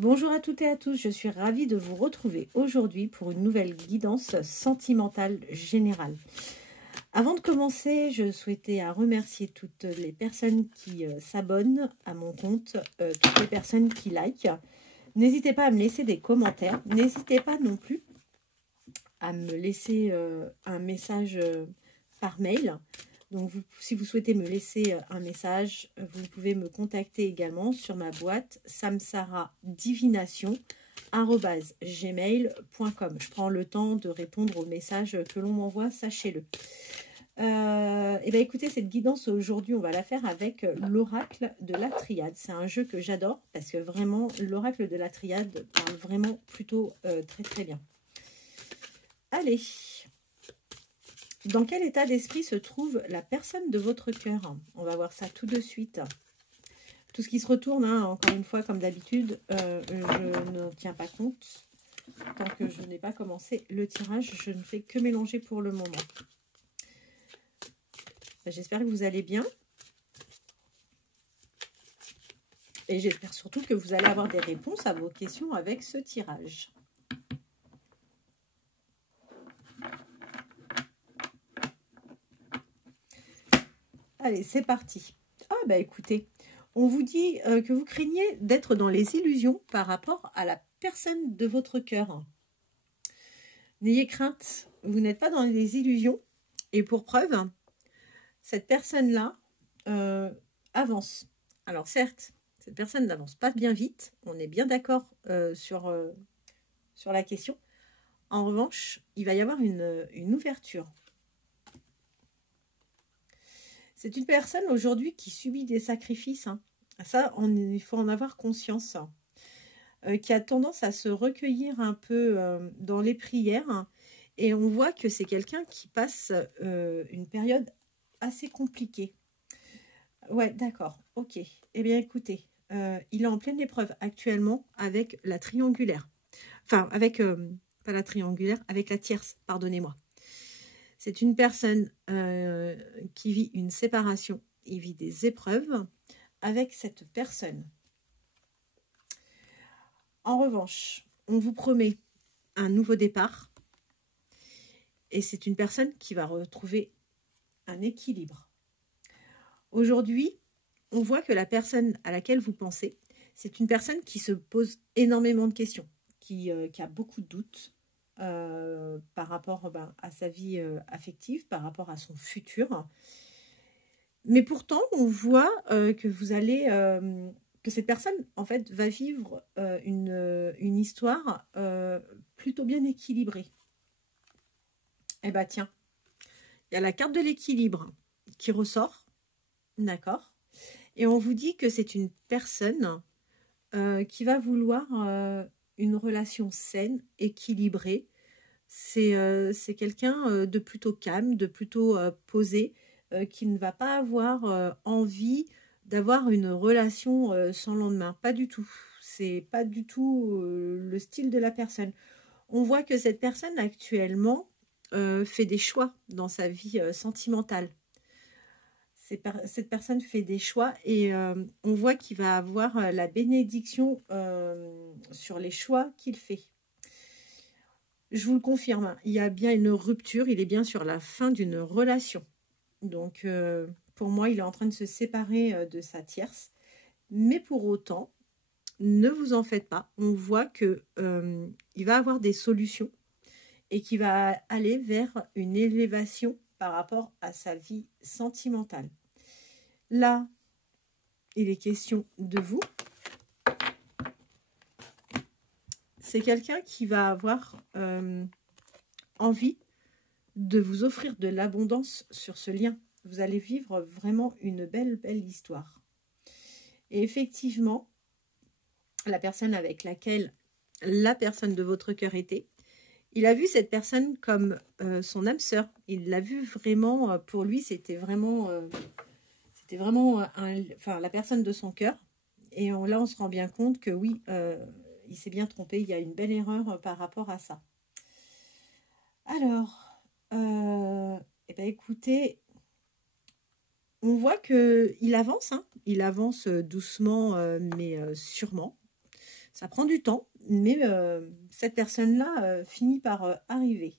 Bonjour à toutes et à tous, je suis ravie de vous retrouver aujourd'hui pour une nouvelle guidance sentimentale générale. Avant de commencer, je souhaitais remercier toutes les personnes qui s'abonnent à mon compte, toutes les personnes qui likent. N'hésitez pas à me laisser des commentaires, n'hésitez pas non plus à me laisser un message par mail. Donc, si vous souhaitez me laisser un message, vous pouvez me contacter également sur ma boîte samsaradivination@gmail.com. Je prends le temps de répondre aux messages que l'on m'envoie, sachez-le. Et bien écoutez, cette guidance aujourd'hui, on va la faire avec l'oracle de la triade. C'est un jeu que j'adore parce que vraiment, l'oracle de la triade parle vraiment plutôt très très bien. Allez! Dans quel état d'esprit se trouve la personne de votre cœur? On va voir ça tout de suite. Tout ce qui se retourne, hein, encore une fois, comme d'habitude, je ne tiens pas compte. Tant que je n'ai pas commencé le tirage, je ne fais que mélanger pour le moment. J'espère que vous allez bien. Et j'espère surtout que vous allez avoir des réponses à vos questions avec ce tirage. Allez, c'est parti. Ah bah écoutez, on vous dit que vous craignez d'être dans les illusions par rapport à la personne de votre cœur. N'ayez crainte, vous n'êtes pas dans les illusions. Et pour preuve, cette personne-là avance. Alors certes, cette personne n'avance pas bien vite, on est bien d'accord sur la question. En revanche, il va y avoir une ouverture. C'est une personne aujourd'hui qui subit des sacrifices. Hein. Ça, il faut en avoir conscience. Qui a tendance à se recueillir un peu dans les prières. Hein, et on voit que c'est quelqu'un qui passe une période assez compliquée. Ouais, d'accord. Ok. Eh bien, écoutez, il est en pleine épreuve actuellement avec la triangulaire. Enfin, avec, pas la triangulaire, avec la tierce, pardonnez-moi. C'est une personne qui vit une séparation, il vit des épreuves avec cette personne. En revanche, on vous promet un nouveau départ et c'est une personne qui va retrouver un équilibre. Aujourd'hui, on voit que la personne à laquelle vous pensez, c'est une personne qui se pose énormément de questions, qui a beaucoup de doutes. Par rapport à sa vie affective, par rapport à son futur. Mais pourtant, on voit que vous allez, que cette personne, en fait, va vivre une histoire plutôt bien équilibrée. Eh bien, tiens, il y a la carte de l'équilibre qui ressort, d'accord? Et on vous dit que c'est une personne qui va vouloir une relation saine, équilibrée. C'est quelqu'un de plutôt calme, de plutôt posé, qui ne va pas avoir envie d'avoir une relation sans lendemain. Pas du tout. C'est pas du tout le style de la personne. On voit que cette personne actuellement fait des choix dans sa vie sentimentale. Cette personne fait des choix et on voit qu'il va avoir la bénédiction sur les choix qu'il fait. Je vous le confirme, il y a bien une rupture, il est bien sur la fin d'une relation. Donc, pour moi, il est en train de se séparer de sa tierce. Mais pour autant, ne vous en faites pas. On voit qu'il va avoir des solutions et qu'il va aller vers une élévation par rapport à sa vie sentimentale. Là, il est question de vous. C'est quelqu'un qui va avoir envie de vous offrir de l'abondance sur ce lien. Vous allez vivre vraiment une belle histoire. Et effectivement, la personne avec laquelle la personne de votre cœur était, il a vu cette personne comme son âme sœur. Il l'a vu vraiment, pour lui, c'était vraiment la personne de son cœur. Et là, on se rend bien compte que oui, il s'est bien trompé. Il y a une belle erreur par rapport à ça. Alors, eh bien, écoutez, on voit qu'il avance. Hein, il avance doucement, mais sûrement. Ça prend du temps, mais cette personne-là finit par arriver.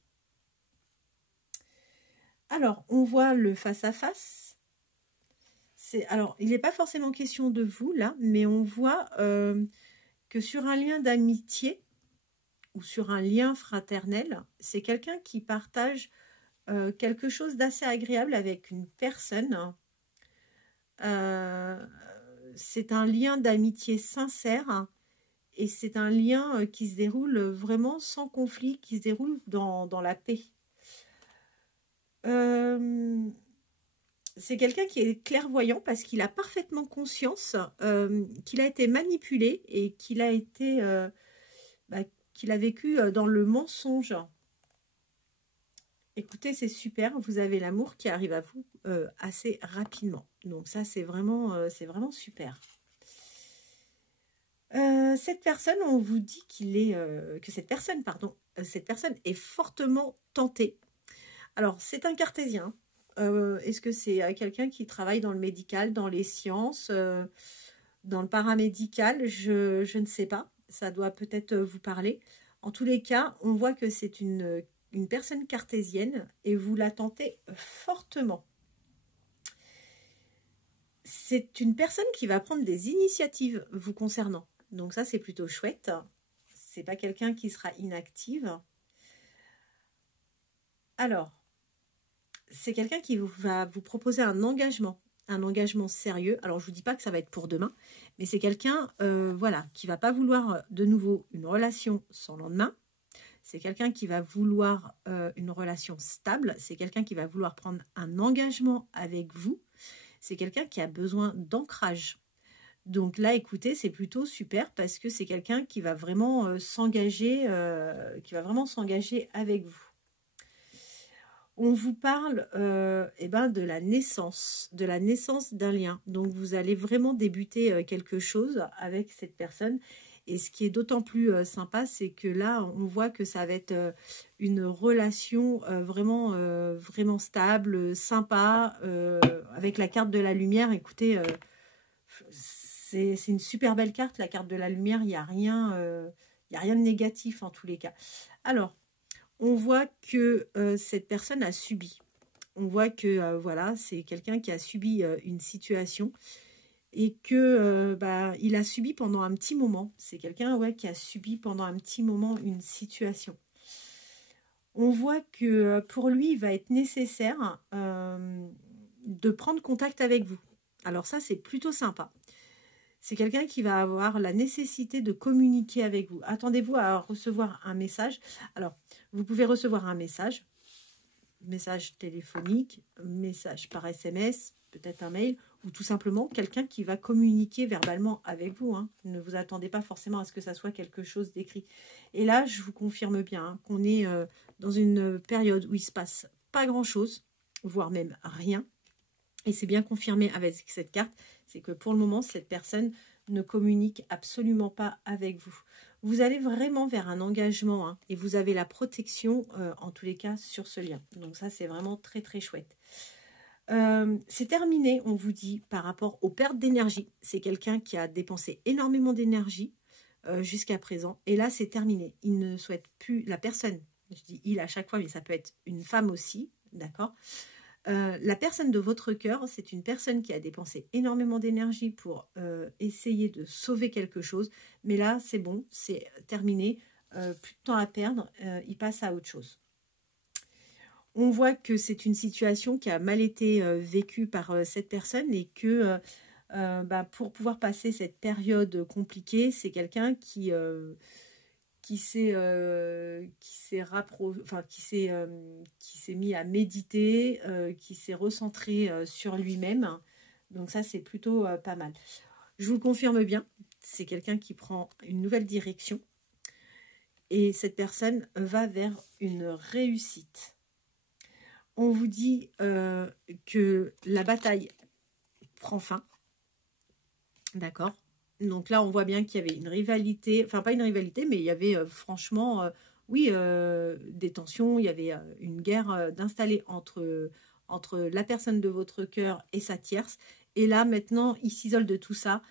Alors, on voit le face-à-face. Alors, il n'est pas forcément question de vous, là, mais on voit que sur un lien d'amitié ou sur un lien fraternel, c'est quelqu'un qui partage quelque chose d'assez agréable avec une personne. C'est un lien d'amitié sincère et c'est un lien qui se déroule vraiment sans conflit, qui se déroule dans la paix. C'est quelqu'un qui est clairvoyant parce qu'il a parfaitement conscience qu'il a été manipulé et qu'il a été qu'il a vécu dans le mensonge. Écoutez, c'est super, vous avez l'amour qui arrive à vous assez rapidement. Donc ça, c'est vraiment super. Cette personne, on vous dit que cette personne est fortement tentée. Alors, c'est un cartésien. Est-ce que c'est quelqu'un qui travaille dans le médical, dans les sciences, dans le paramédical? Je ne sais pas. Ça doit peut-être vous parler. En tous les cas, on voit que c'est une personne cartésienne et vous la tentez fortement. C'est une personne qui va prendre des initiatives vous concernant. Donc ça, c'est plutôt chouette. C'est pas quelqu'un qui sera inactive. Alors, c'est quelqu'un qui va vous proposer un engagement sérieux. Alors, je vous dis pas que ça va être pour demain, mais c'est quelqu'un voilà, qui va pas vouloir de nouveau une relation sans lendemain. C'est quelqu'un qui va vouloir une relation stable. C'est quelqu'un qui va vouloir prendre un engagement avec vous. C'est quelqu'un qui a besoin d'ancrage. Donc là, écoutez, c'est plutôt super parce que c'est quelqu'un qui va vraiment s'engager avec vous. On vous parle de la naissance d'un lien. Donc, vous allez vraiment débuter quelque chose avec cette personne. Et ce qui est d'autant plus sympa, c'est que là, on voit que ça va être une relation vraiment stable, sympa, avec la carte de la lumière. Écoutez, c'est une super belle carte, la carte de la lumière. Il n'y a rien de négatif en tous les cas. Alors, on voit que cette personne a subi. On voit que voilà, c'est quelqu'un qui a subi une situation et que il a subi pendant un petit moment. C'est quelqu'un qui a subi pendant un petit moment une situation. On voit que pour lui, il va être nécessaire de prendre contact avec vous. Alors ça, c'est plutôt sympa. C'est quelqu'un qui va avoir la nécessité de communiquer avec vous. Attendez-vous à recevoir un message. Alors, vous pouvez recevoir un message téléphonique, message par SMS, peut-être un mail, ou tout simplement quelqu'un qui va communiquer verbalement avec vous. Hein. Ne vous attendez pas forcément à ce que ça soit quelque chose d'écrit. Et là, je vous confirme bien qu'on est dans une période où il ne se passe pas grand-chose, voire même rien. Et c'est bien confirmé avec cette carte, c'est que pour le moment, cette personne ne communique absolument pas avec vous. Vous allez vraiment vers un engagement hein, et vous avez la protection, en tous les cas, sur ce lien. Donc ça, c'est vraiment très, très chouette. C'est terminé, on vous dit, par rapport aux pertes d'énergie. C'est quelqu'un qui a dépensé énormément d'énergie jusqu'à présent. Et là, c'est terminé. Il ne souhaite plus, la personne, je dis il à chaque fois, mais ça peut être une femme aussi, d'accord ? La personne de votre cœur, c'est une personne qui a dépensé énormément d'énergie pour essayer de sauver quelque chose. Mais là, c'est bon, c'est terminé. Plus de temps à perdre, il passe à autre chose. On voit que c'est une situation qui a mal été vécue par cette personne et que pour pouvoir passer cette période compliquée, c'est quelqu'un qui s'est mis à méditer, qui s'est recentré sur lui-même. Donc ça, c'est plutôt pas mal. Je vous le confirme bien, c'est quelqu'un qui prend une nouvelle direction. Et cette personne va vers une réussite. On vous dit que la bataille prend fin. D'accord ? Donc là, on voit bien qu'il y avait une rivalité, enfin pas une rivalité, mais il y avait franchement, des tensions, il y avait une guerre d'installer entre la personne de votre cœur et sa tierce. Et là, maintenant, il s'isole de tout ça.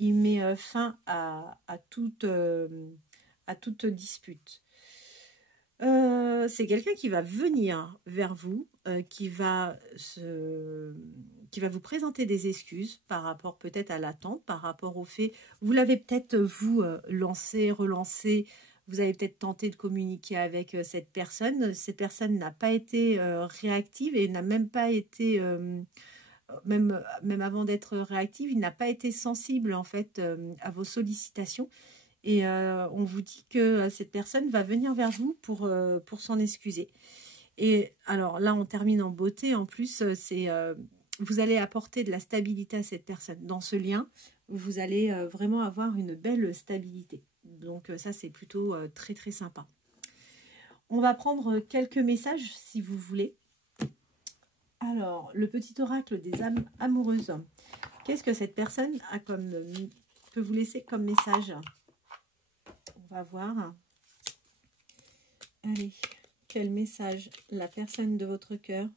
il met fin à toute dispute. C'est quelqu'un qui va venir vers vous, qui va vous présenter des excuses par rapport peut-être à l'attente, par rapport au fait, vous l'avez peut-être vous lancé, relancé, vous avez peut-être tenté de communiquer avec cette personne n'a pas été réactive et n'a même pas été, même avant d'être réactive, il n'a pas été sensible en fait à vos sollicitations. Et on vous dit que cette personne va venir vers vous pour s'en excuser. Et alors là, on termine en beauté. En plus, vous allez apporter de la stabilité à cette personne. Dans ce lien, vous allez vraiment avoir une belle stabilité. Donc ça, c'est plutôt très, très sympa. On va prendre quelques messages, si vous voulez. Alors, le petit oracle des âmes amoureuses. Qu'est-ce que cette personne peut vous laisser comme message ? On va voir. Allez, quel message la personne de votre cœur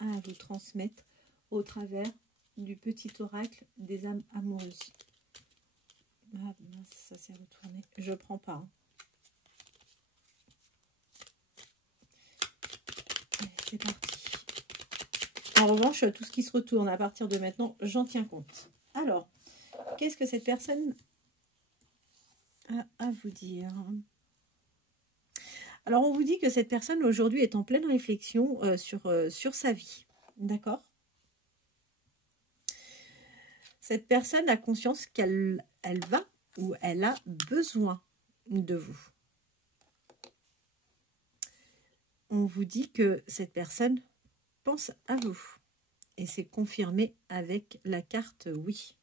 a à vous transmettre au travers du petit oracle des âmes amoureuses. Ah mince, ça s'est retourné. Je prends pas. Hein. Allez, c'est parti. En revanche, tout ce qui se retourne à partir de maintenant, j'en tiens compte. Alors, qu'est-ce que cette personne a à vous dire ? Alors, on vous dit que cette personne aujourd'hui est en pleine réflexion sur sa vie. D'accord ? Cette personne a conscience qu'elle va ou elle a besoin de vous. On vous dit que cette personne pense à vous. Et c'est confirmé avec la carte oui.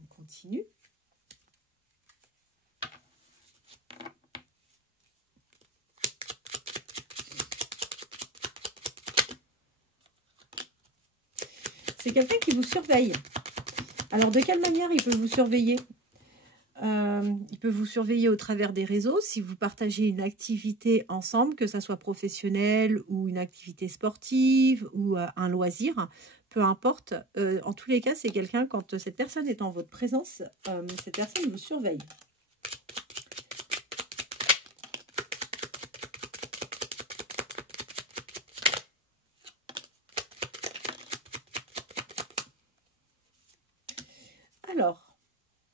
On continue. C'est quelqu'un qui vous surveille. Alors, de quelle manière il peut vous surveiller ? Il peut vous surveiller au travers des réseaux, si vous partagez une activité ensemble, que ça soit professionnelle ou une activité sportive ou un loisir, peu importe. En tous les cas, c'est quelqu'un, quand cette personne est en votre présence, cette personne vous surveille. Alors,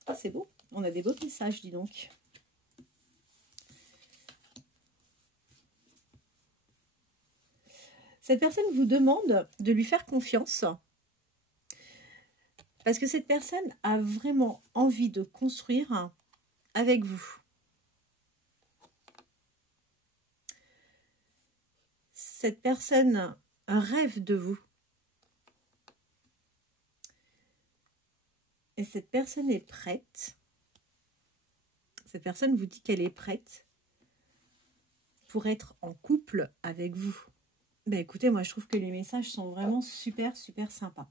ah, c'est beau, on a des beaux messages, dis donc. Cette personne vous demande de lui faire confiance parce que cette personne a vraiment envie de construire avec vous. Cette personne rêve de vous. Et cette personne est prête. Cette personne vous dit qu'elle est prête pour être en couple avec vous. Ben écoutez, moi je trouve que les messages sont vraiment super, super sympas.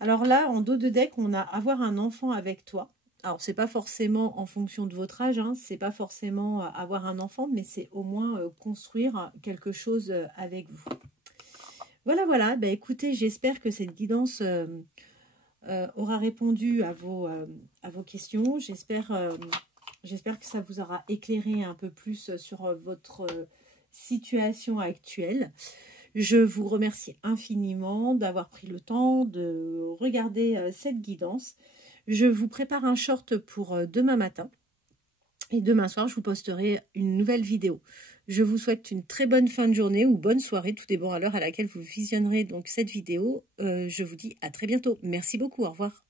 Alors là, en dos de deck, on a avoir un enfant avec toi. Alors, c'est pas forcément en fonction de votre âge, hein, c'est pas forcément avoir un enfant, mais c'est au moins construire quelque chose avec vous. Voilà, voilà. Ben, écoutez, j'espère que cette guidance aura répondu à vos questions. J'espère que ça vous aura éclairé un peu plus sur votre situation actuelle. Je vous remercie infiniment d'avoir pris le temps de regarder cette guidance. Je vous prépare un short pour demain matin. Et demain soir, je vous posterai une nouvelle vidéo. Je vous souhaite une très bonne fin de journée ou bonne soirée, tout dépend à l'heure à laquelle vous visionnerez donc cette vidéo. Je vous dis à très bientôt. Merci beaucoup, au revoir.